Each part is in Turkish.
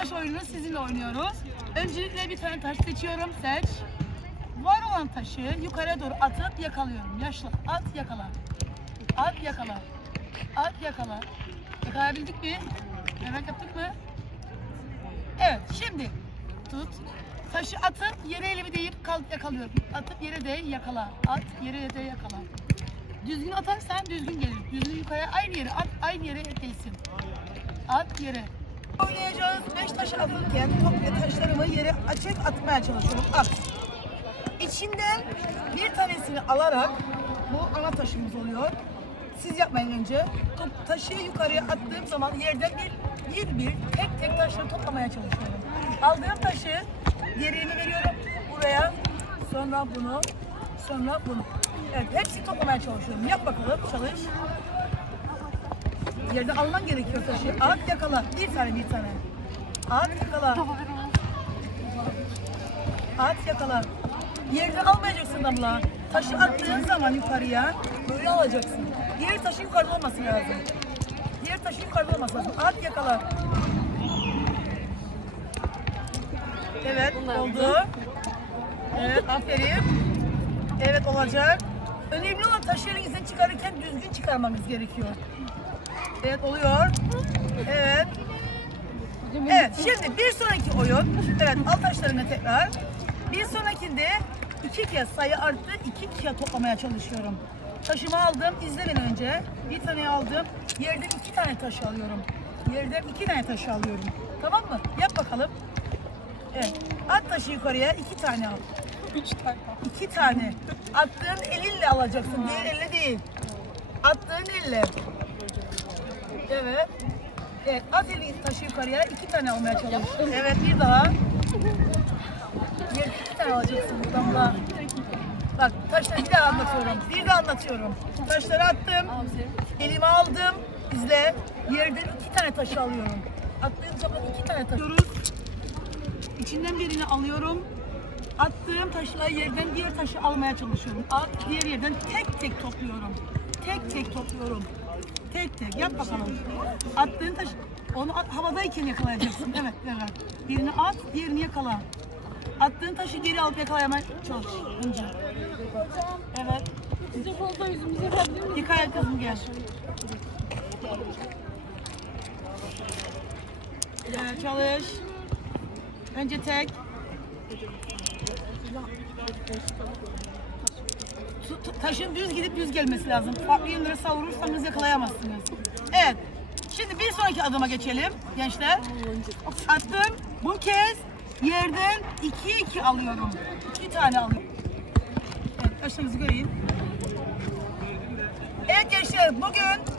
taş oyununu sizinle oynuyoruz. Öncelikle bir tane taş seçiyorum. Seç. Var olan taşı yukarıya doğru atıp yakalıyorum. Yaşlı. At yakala. At yakala. At yakala. Yakalayabildik mi? Evet yaptık mı? Evet şimdi tut. Taşı atıp yere elimi deyip kal yakalıyorum. Atıp yere de yakala. At yere de yakala. Düzgün atarsan düzgün gelir. Düzgün yukarıya aynı yere at, aynı yere değsin. At yere. Oynayacağız. Beş taş atırken top ve taşlarımı yere açık atmaya çalışıyorum. At. İçinden bir tanesini alarak bu ana taşımız oluyor. Siz yapmayın önce. Top, taşı yukarıya attığım zaman yerden bir, bir bir tek tek taşları toplamaya çalışıyorum. Aldığım taşı diğerini veriyorum buraya. Sonra bunu, sonra bunu. Evet, hepsini toplamaya çalışıyorum. Yap bakalım, çalış. Yerden alman gerekiyor taşı. At yakala. Bir tane bir tane. At yakala. At yakala. Yerden almayacaksın damla. Taşı attığın zaman yukarıya böyle alacaksın. Diğer taşı yukarıda olması lazım. Diğer taşı yukarıda olması lazım. At yakala. Evet oldu. Evet aferin. Evet olacak. Önemli olan taşı elinizden çıkarırken düzgün çıkarmanız gerekiyor. Evet oluyor. Evet. Evet şimdi bir sonraki oyun. Evet al taşlarını tekrar. Bir sonrakinde iki kez sayı arttı. iki kez toplamaya çalışıyorum. Taşımı aldım. izle beni önce. Bir tane aldım. Yerden iki tane taş alıyorum. Yerden iki tane taş alıyorum. Tamam mı? Yap bakalım. Evet. At taşı yukarıya iki tane al. Üç tane. İki tane. Attığın elinle alacaksın. Diğer elle değil. Attığın elle. Evet. Evet. At eli taşı yukarıya. iki tane almaya çalış. Evet. Bir daha. Bir, iki tane alacaksın buradan da. Bak taşları bir daha anlatıyorum. Bir daha anlatıyorum. Taşları attım. Elime aldım. İzle. Yerden iki tane taşı alıyorum. Attığım zaman iki tane taş. İçinden birini alıyorum. Attığım taşla yerden diğer taşı almaya çalışıyorum. At, diğer yerden tek tek topluyorum. Tek tek topluyorum. Tek tek. Yap bakalım. Attığın taş, onu at- havadayken yakalayacaksın. Evet, evet. Birini at, diğerini yakala. Attığın taşı geri alıp yakalamaya çalış önce. Evet. Size fazla yüzümüze yapabilir miyim? Dikkat kızım gel. Evet, çalış. Önce tek. Taşın düz gidip düz gelmesi lazım. Farklı yönlere savurursanız yakalayamazsınız. Evet. Şimdi bir sonraki adıma geçelim gençler. Attım. Bu kez yerden iki iki alıyorum. İki tane alıyorum. Evet, taşlarınızı göreyim. Evet gençler bugün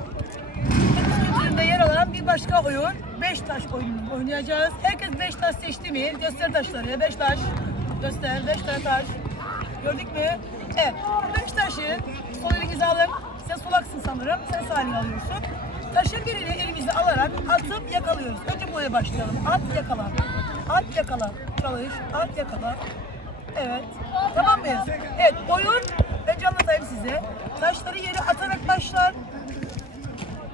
kültüründe yer alan bir başka oyun beş taş oyununu oynayacağız. Herkes beş taş seçti mi? Göster taşları. Beş taş. Göster. Beş tane taş. Gördük mü? Evet. Beş taşı sol elinize alın. Sen solaksın sanırım. Sen sağ elini alıyorsun. Taşın birini elimize alarak atıp yakalıyoruz. Önce buraya başlayalım. At yakala. At yakala. Çalış. At yakala. Evet. Tamam mıyız? Evet. Oyun önce anlatayım size. Taşları yere atarak başlar.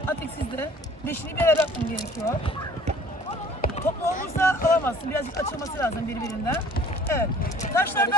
Atık sizde. Beşini bir araya atmam gerekiyor. Toplu olursa alamazsın. Birazcık açılması lazım birbirinden. Evet. Taşlardan